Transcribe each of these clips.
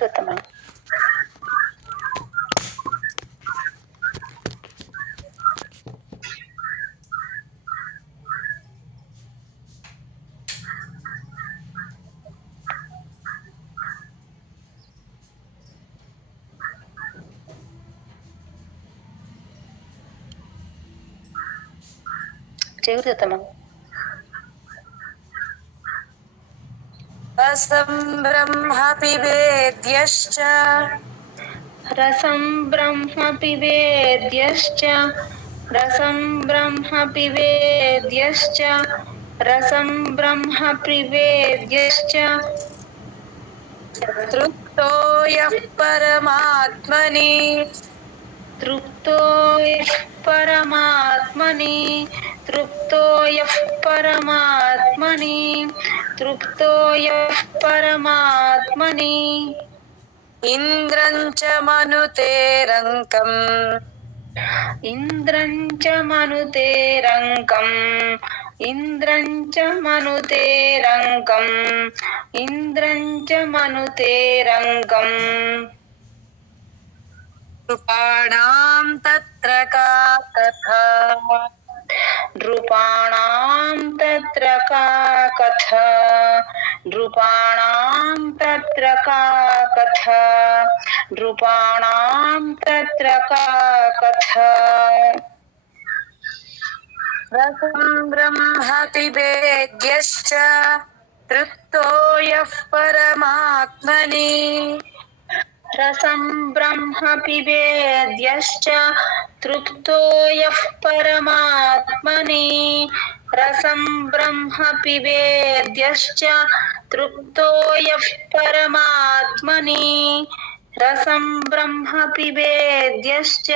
చేరుతమా చేరుతమా రసం బ్రహ్మ పిబేద్యశ్చ రసం బ్రహ్మ పిబేద్యశ్చ రసం బ్రహ్మ పిబేద్యశ్చ రసం బ్రహ్మ పిబేద్యశ్చ తృప్తో యః పరమాత్మని తృప్తో యః పరమాత్మని తృప్తో యః పరమాత్మని తృప్తో యః పరమాత్మని ఇంద్రం చ మనుతే రంకం ఇంద్రం చ మనుతే రంకం ఇంద్రం చ మనుతే రంకం ఇంద్రం చ మనుతే రంకం కృపాణాం తత్ర కా కథా నృపాణాం తత్ర కా కథా నృపాణాం తత్ర కా కథా నృపాణాం తత్ర కా కథా రసం బ్రహ్మ పిబేద్యశ్చ తృప్తో యః పరమాత్మని రసం బ్రహ్మ పిబేద్యశ్చ తృప్తో యః పరమాత్మని రసం బ్రహ్మ పిబేద్యశ్చ తృప్తో యః పరమాత్మని రసం బ్రహ్మ పిబేద్యశ్చ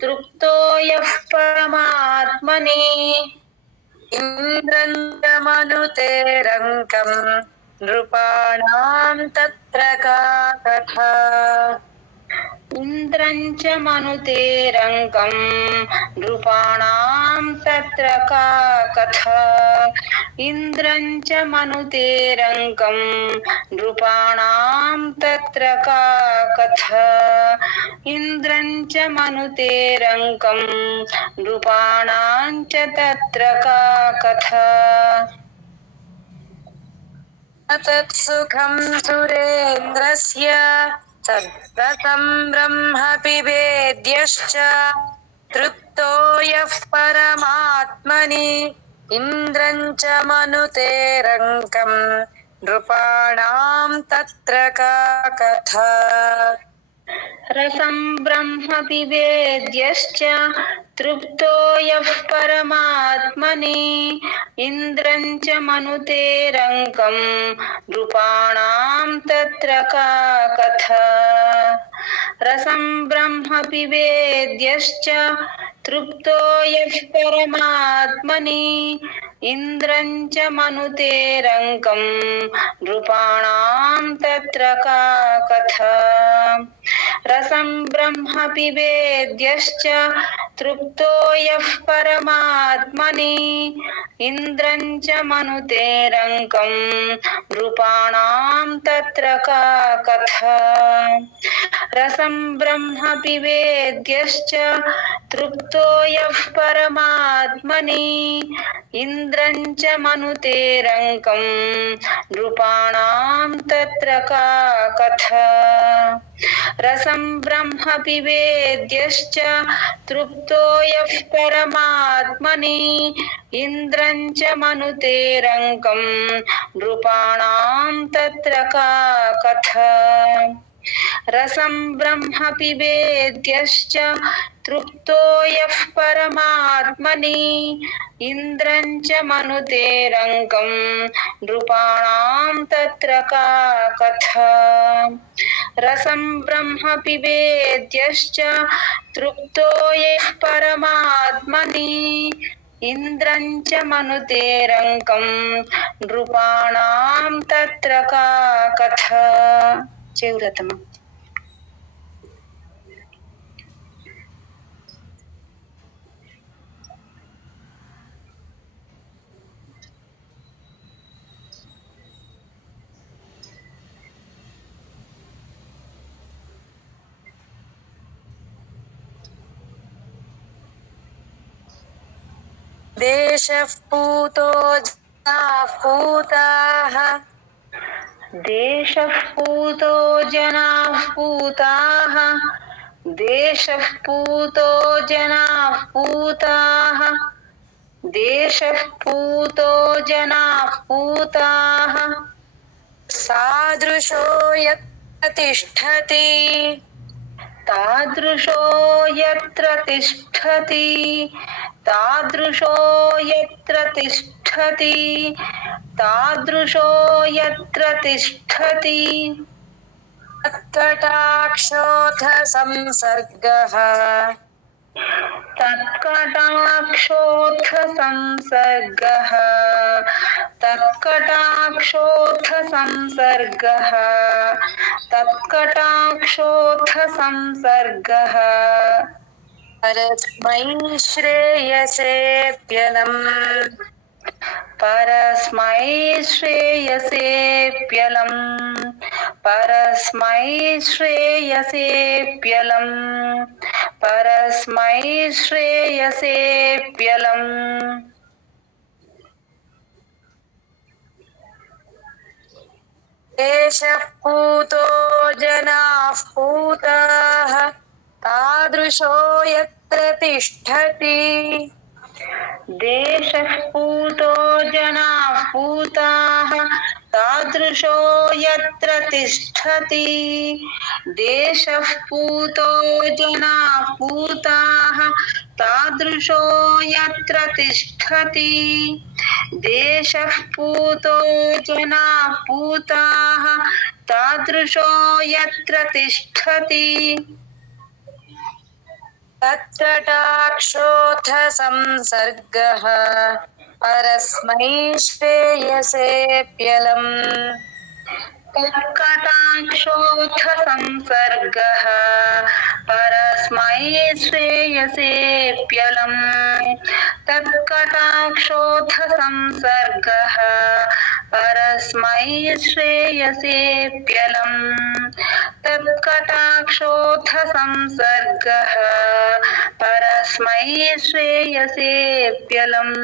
తృప్తో యః పరమాత్మని ఇంద్రం చ మనుతే రంకం నృపాణాం తత్ర కా కథా ఇంద్రం చ మనుతే రంకం నృపాణాం తత్ర కా కథా ఇంద్రం చ మనుతే రంకం నృపాణాం తత్ర కా కథా ఇంద్రం చ మనుతే రంకం నృపాణాం చ తత్ర కా కథా తత్సుఖం సురేంద్రస్య తద్రసం బ్రహ్మ పిబేద్యశ్చ తృప్తో యః పరమాత్మని ఇంద్రం చ మనుతే రంకం నృపాణాం తత్ర కా కథా రసం బ్రహ్మ పిబేద్యశ్చ తృప్తో యః పరమాత్మని ఇంద్రం చ మనుతే రంకం నృపాణాం తత్ర కా కథా రసం బ్రహ్మ పిబేద్యశ్చ తృప్తో యః పరమాత్మని ఇంద్రం చ మనుతే రంకం నృపాణాం తత్ర కా కథా రసం బ్రహ్మ పిబేద్యశ్చ తృప్తో యః పరమాత్మని ఇంద్రం చ మనుతే రంకం నృపాణాం తత్ర కా కథా రసం బ్రహ్మ పిబేద్యశ్చ తృప్తో యః పరమాత్మని ఇంద్రం చ మనుతే రంకం నృపాణాం తత్ర కా కథా రసం బ్రహ్మ పిబేద్యశ్చ తృప్తో యః పరమాత్మని ఇంద్రం చ మనుతే రంకం నృపాణాం తత్ర కా కథా రసం బ్రహ్మ పిబేద్యశ్చ తృప్తో యః పరమాత్మని ఇంద్రం చ మనుతే రంకం నృపాణాం తత్ర కా కథా రసం బ్రహ్మ పిబేద్యశ్చ తృప్తో యః పరమాత్మని ఇంద్రం చ మనుతే రంకం నృపాణాం తత్ర కా కథా చేరుతమా देशः पूतो जनाः पूताः देशः पूतो जनाः पूताः देशः पूतो जनाः पूताः देशः पूतो जनाः पूताः सादृशो यत्र तिष्ठति तादृशो यत्र तिष्ठति तादृशो यत्र तिष्ठति तादृशो यत्र तिष्ठति तत्कटाक्षोऽथ संसर्गः तत्कटाक्षोऽथ संसर्गः तत्कटाक्षोऽथ संसर्गः तत्कटाक्षोऽथ संसर्गः परस्मै श्रेयसेऽप्यलम् परस्मै श्रेयसेऽप्यलम् परस्मै श्रेयसेऽप्यलम् परस्मै श्रेयसेऽप्यलम् देशः पूतो जनाः पूताः तादृशो यत्र तिष्ठति देशः पूतो जनाः पूताः तादृशो यत्र तिष्ठति देशः पूतो जनाः पूताः तादृशो यत्र तिष्ठति देशः पूतो जनाः पूताः तादृशो यत्र तिष्ठति तत्कटाक्षोऽथ संसर्गः परस्मै श्रेयसेऽप्यलम् तत्कटाक्षोऽथ संसर्गः परस्मै श्रेयसेऽप्यलम् तत्कटाक्षोऽथ संसर्गः परस्मै श्रेयसेऽप्यलम् तत्कटाक्षोऽथ संसर्गः परस्मै श्रेयसेऽप्यलम्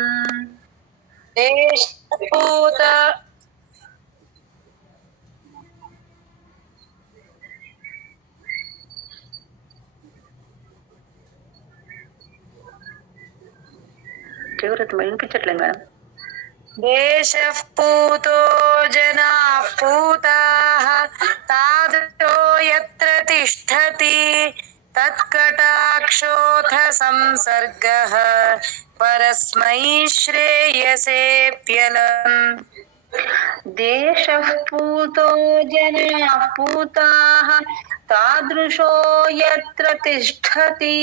देशपूत వినిపించట్లేదు మేడం देशः पूतो जनाः पूताः तादृशो यत्र तिष्ठति तत्कटाक्षोऽथ संसर्गः परस्मै श्रेयसेऽप्यलम् देशः पूतो जनाः पूताः तादृशो यत्र तिष्ठति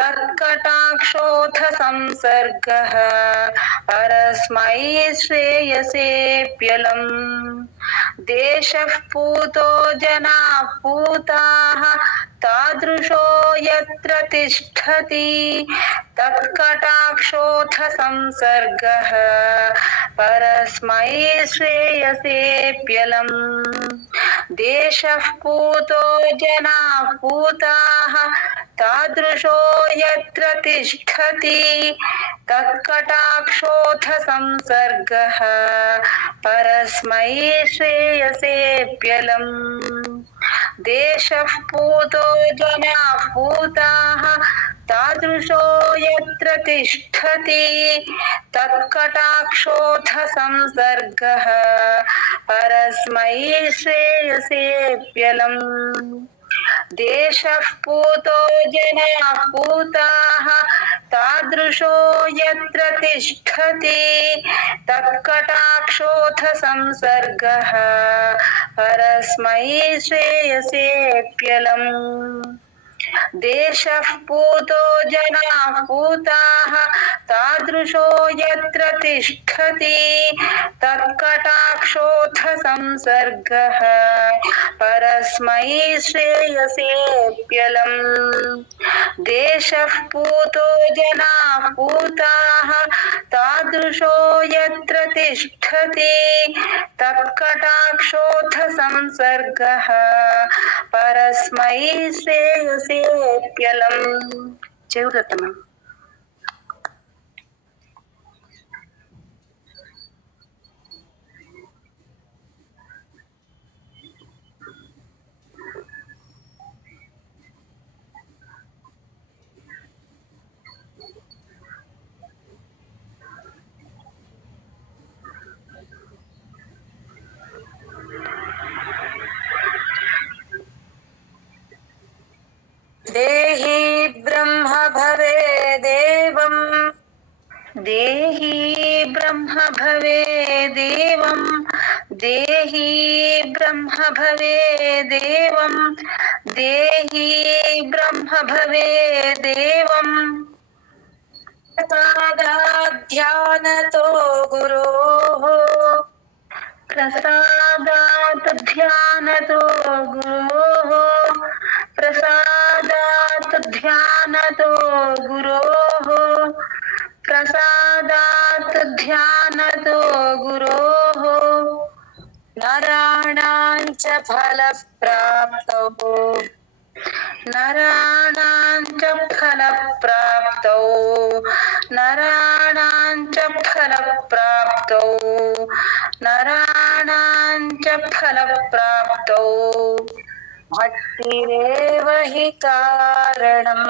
तत्कटाक्षोऽथ संसर्गः परस्मै श्रेयसेऽप्यलम् देशः पूतो जनाः पूताः तादृशो यत्र तिष्ठति तत्कटाक्षोऽथ संसर्गः परस्मै श्रेयसेऽप्यलम् देशः पूतो जनाः पूताः तादृशो यत्र तिष्ठति तत्कटाक्षोऽथ संसर्गः परस्मै श्रेयसेऽप्यलम् देशः पूतो जनाः पूताः तादृशो यत्र तिष्ठति तत्कटाक्षोऽथ संसर्गः परस्मै श्रेयसेऽप्यलम् देशः पूतो जनाः पूताः तादृशो यत्र तिष्ठति तत्कटाक्षोऽथ संसर्गः परस्मै श्रेयसेऽप्यलम् देशः पूतो जनाः पूताः तादृशो यत्र तिष्ठति तत्कटाक्षोऽथ संसर्गः परस्मै श्रेयसेऽप्यलम् देशः पूतो जनाः पूताः तादृशो यत्र तिष्ठति तत्कटाक्षोऽथ संसर्गः परस्मै श्रेयसेऽप्यलम्. చెవురత్నం देही ब्रह्म भवेदेवं देही ब्रह्म भवेदेवं प्रसादाध्यानतो गुरोः प्रसादात् ध्यानतो गुरोः प्रसादात् ध्यानतो गुरोः प्रसादात् ध्यानतो गुरोः नराणां च फलप्राप्तौ नराणां च फलप्राप्तौ नराणां च फलप्राप्तौ नराणां च फलप्राप्तौ भक्तिरेव हि कारणम्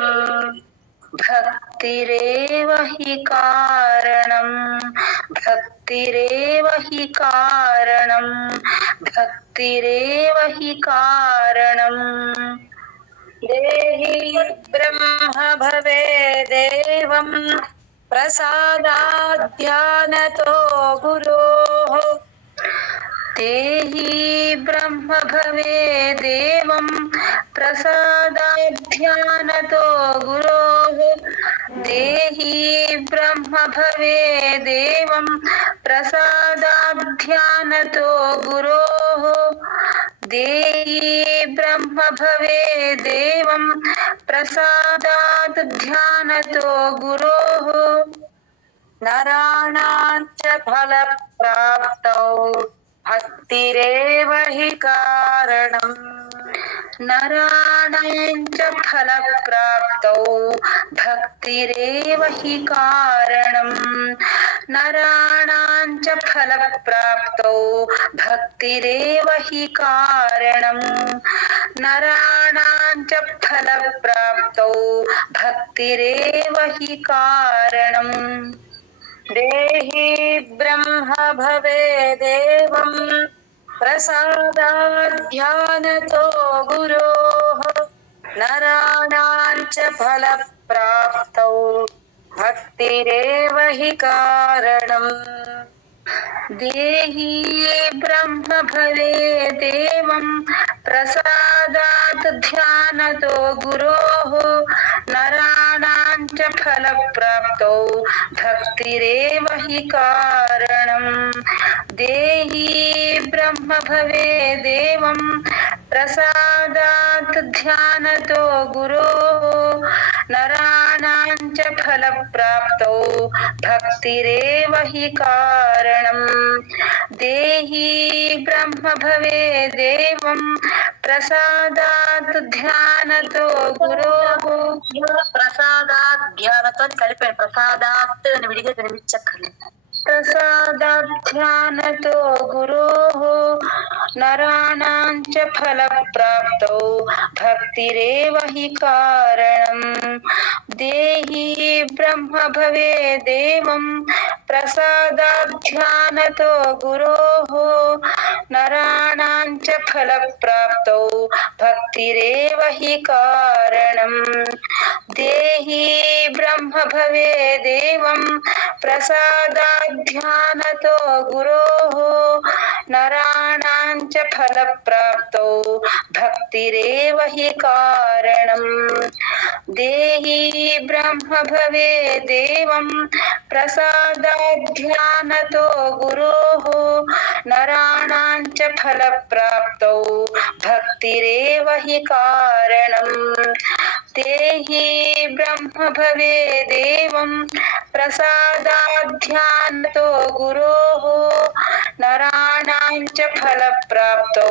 भक्तिरेव हि कारणम् भक्तिरेव हि कारणम् भक्तिरेव हि कारणम् देहि ब्रह्म भवेदेवं प्रसादाध्यानतो गुरोः देहि ब्रह्म भवेदेवं प्रसादाध्यानतो गुरोः देहि ब्रह्म भवेदेवं प्रसादाध्यानतो गुरोः देहि ब्रह्म भवेदेवं प्रसादाध्यानतो गुरोः नराणां च फलप्राप्तौ भक्तिरेव हि कारणम् नराणां च फलप्राप्तौ भक्तिरेव हि कारणम् नराणां च फलप्राप्तौ भक्तिरेव हि कारणम् नराणां च फलप्राप्तौ भक्तिरेव हि कारणम् देहि ब्रह्म भवेदेवं प्रसादाध्यानतो गुरोः नराणां च फलप्राप्तौ भक्तिरेव हि कारणम् देहि ब्रह्म भवेदेवं प्रसादात् ध्यानतो गुरोः नराणां च फलप्राप्तौ भक्तिरेव हि कारणम् देहि ब्रह्म भवेदेवं प्रसादात् ध्यानतो गुरोः नराणां च फलप्राप्तौ भक्तिरेव हि कारणम् देहि ब्रह्म भवेदेवं प्रसादात् ध्यानतो गुरोः ప్రసాదాత్ ధ్యానతో కలిపాను ప్రసాదాత్ అని విడిగా వినిపించక్కర్లేదు प्रसादाध्यानतो गुरोः नराणां च फलप्राप्तौ भक्तिरेव हि कारणम् देहि ब्रह्म भवेदेवं प्रसादाध्यानतो गुरोः नराणां च फलप्राप्तौ भक्तिरेव हि कारणम् देहि ब्रह्म भवेदेवं प्रसादाध्यानतो गुरोः नराणां च फलप्राप्तौ भक्तिरेव हि कारणम् देहि ब्रह्म भवेदेवं प्रसादाध्यानतो गुरोः नराणां च फलप्राप्तौ भक्तिरेव हि कारणम् देहि ब्रह्म भवेदेवं प्रसादाध्यानतो गुरोः नराणां च फलप्राप्तौ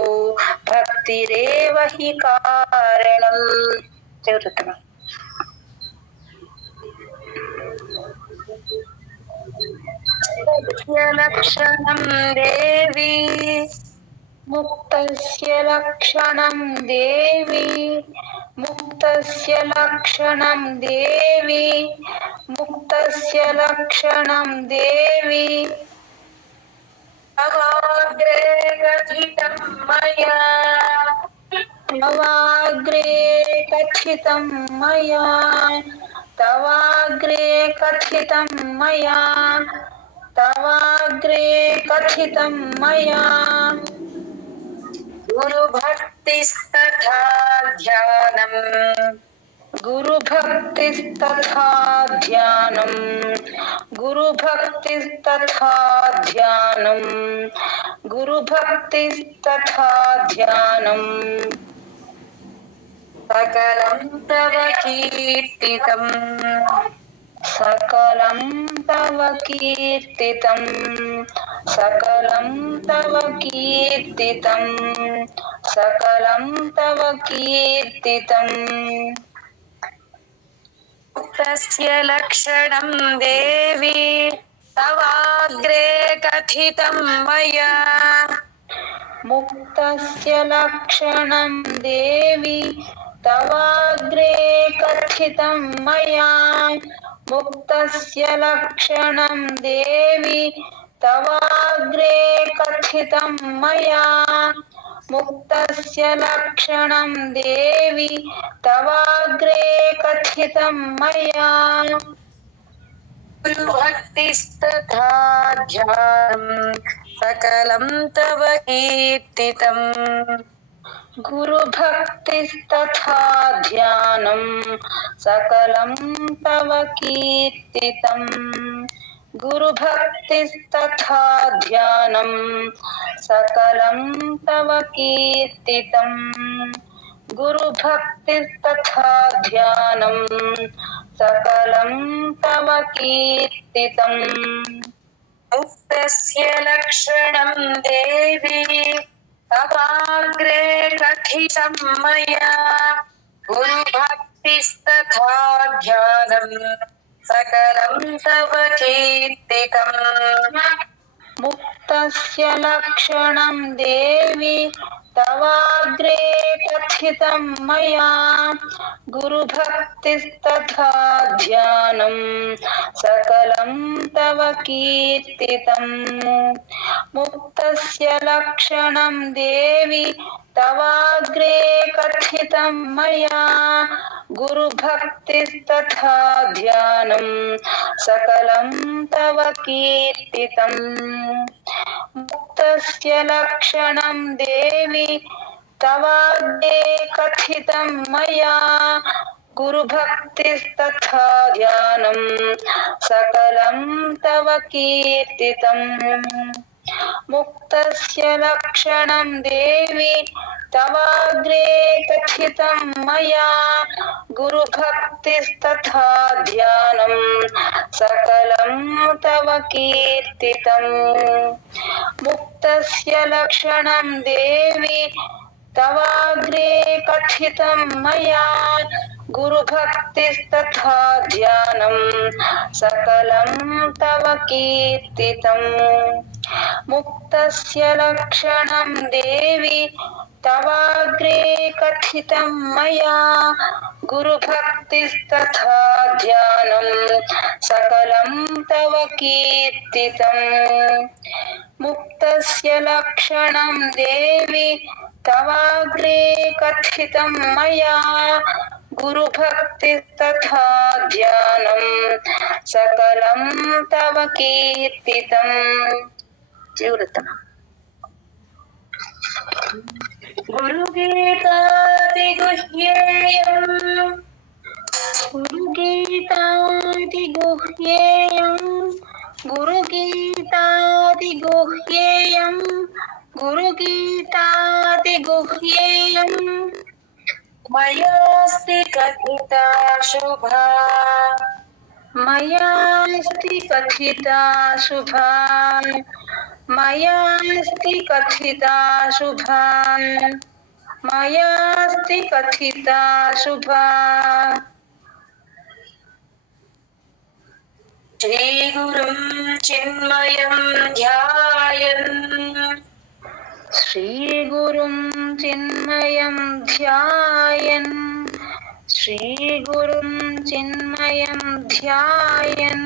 भक्तिरेव हि कारणम् लक्षणं देवी मुक्तस्य लक्षणं देवी मुक्तस्य लक्षणं देवी मुक्तस्य लक्षणं देवी अवाग्रे कथितं मया तवाग्रे कथितं मया तवाग्रे कथितं मया तवाग्रे कथितं मया गुरुभक्तिस्तथा ध्यानम् गुरुभक्तिस्तथा ध्यानम् गुरुभक्तिस्तथा ध्यानम् गुरुभक्तिस्तथा ध्यानम् सकलं तव कीर्तितम् सकलं तव कीर्तितम् सकलं तव कीर्तितम् सकलं तव कीर्तितम् तस्य लक्षणं देवी तवाग्रे कथितं मया मुक्तस्य लक्षणं देवी तवाग्रे कथितं मया मुक्तस्य लक्षणं देवी तवाग्रे कथितं मया मुक्तस्य लक्षणं देवी तवाग्रे कथितं मया गुरुभक्तिस्तथा ध्यानम् सकलं तव कीर्तितम् गुरुभक्तिस्तथा ध्यानम् सकलं तव कीर्तितम् गुरुभक्तिस्तथा ध्यानम् सकलं तव कीर्तितम् गुरुभक्तिस्तथा ध्यानम् सकलं तव कीर्तितम् मुक्तस्य लक्षणं देवी तवाग्रे कथितं मया गुरुभक्तिस्तथा ध्यानम् सकलं तव कीर्तितम् मुक्तस्य लक्षणं देवी तवाग्रे कथितं मया गुरुभक्तिस्तथा ध्यानं सकलं तव कीर्तितम् मुक्तस्य लक्षणं देवी तवाग्रे कथितं मया गुरुभक्तिस्तथा ध्यानं सकलं तव कीर्तितम् मुक्तस्य लक्षणं देवी तवाग्रे कथितं मया गुरुभक्तिस्तथा ध्यानं सकलं तव कीर्तितम् मुक्तस्य लक्षणं देवी तवाग्रे कथितं मया गुरुभक्तिस्तथा ध्यानं सकलं तव कीर्तितम् मुक्तस्य लक्षणं देवी तवाग्रे कथितं मया गुरुभक्तिस्तथा ध्यानं सकलं तव कीर्तितम् मुक्तस्य लक्षणं देवी तवाग्रे कथितं मया गुरुभक्तिस्तथा ध्यानं सकलं तव कीर्तितम् मुक्तस्य लक्षणं देवी तवाग्रे कथितं मया गुरुभक्तिस्तथा ध्यानं सकलं तव कीर्तितम् जीवृतम् गुरुगीतादिगुह्येयम् गुरुगीतादिगुह्येयम् गुरुगीतादिगुह्येयम् गुरुगीतादिगुह्येयम् मयास्ति कथिता शुभा मयास्ति कथिता शुभा मयास्ति कथिता शुभा मयास्ति कथिता शुभा श्रीगुरुं चिन्मयं ध्यायन् श्रीगुरुं चिन्मयं ध्यायन् श्रीगुरुं चिन्मयं ध्यायन्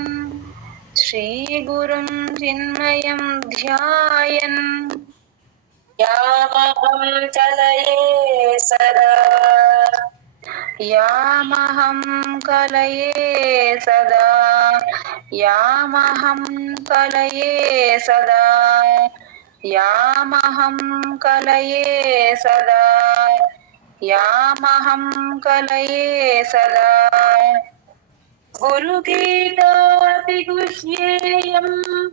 श्रीगुरुं चिन्मयं ध्यायन् यामहं कलये सदा यामहं कलये सदा यामहं कलये सदा यामहं कलये सदा यामहं कलये सदा गुरुगीतापि गुह्येयम्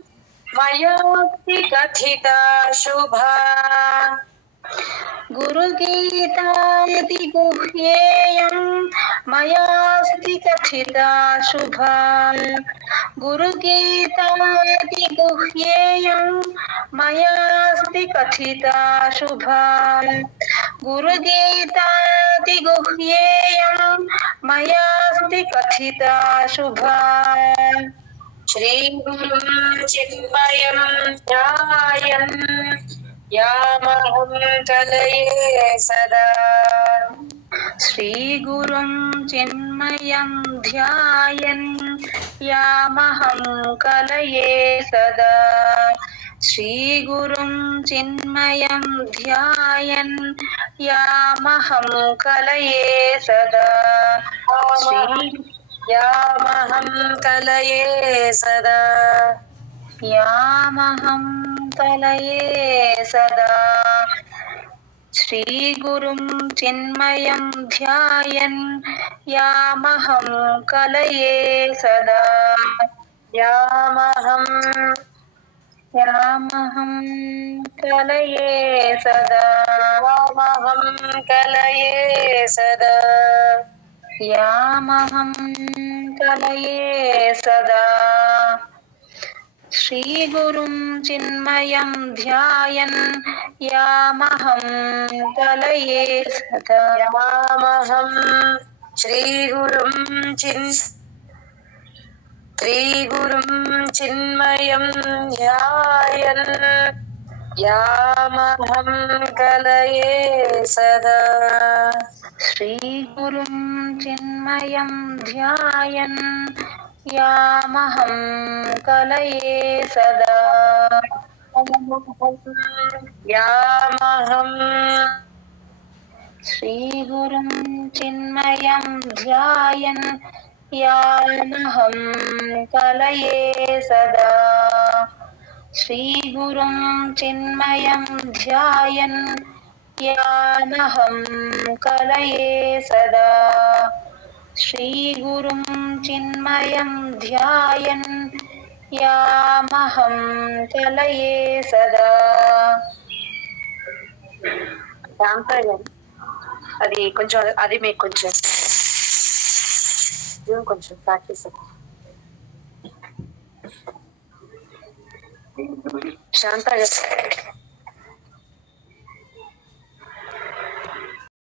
मयापि कथिता शुभा गुरुगीतायति गुह्येयं मयास्ति कथिता शुभा गुरुगीतायति गुह्येयं मयास्ति कथिता शुभा गुरुगीतायति गुह्येयं मयास्ति कथिता शुभा श्रीगुरुं चिन्मयं ध्यायन् यामहं कलये सदा श्रीगुरुं चिन्मयं ध्यायन् यामहं कलये सदा श्रीगुरुं चिन्मयं ध्यायन् यामहं कलये सदा यामहं कलये सदा यामहं कलये सदा श्रीगुरुं चिन्मयं ध्यायन् यामहं कलये सदा यामहं कलये सदा यामहं कलये सदा यामहं कलये सदा श्रीगुरुं चिन्मयं ध्यायन् यामहं कलये सदा यामहं श्रीगुरुं चिन्मयं ध्यायन् यामहं कलये सदा श्रीगुरुं चिन्मयं ध्यायन् यामहं कलये सदा यामहं श्रीगुरुं चिन्मयं ध्यायन् यामहं कलये सदा श्रीगुरुं चिन्मयं ध्यायन् यामहं कलये सदा श्रीगुरुं चिन्मयं ध्यायन् यामहं कलये सदा అది కొంచెం అది మీకు కొంచెం కొంచెం ప్రాక్టీస్ శాంత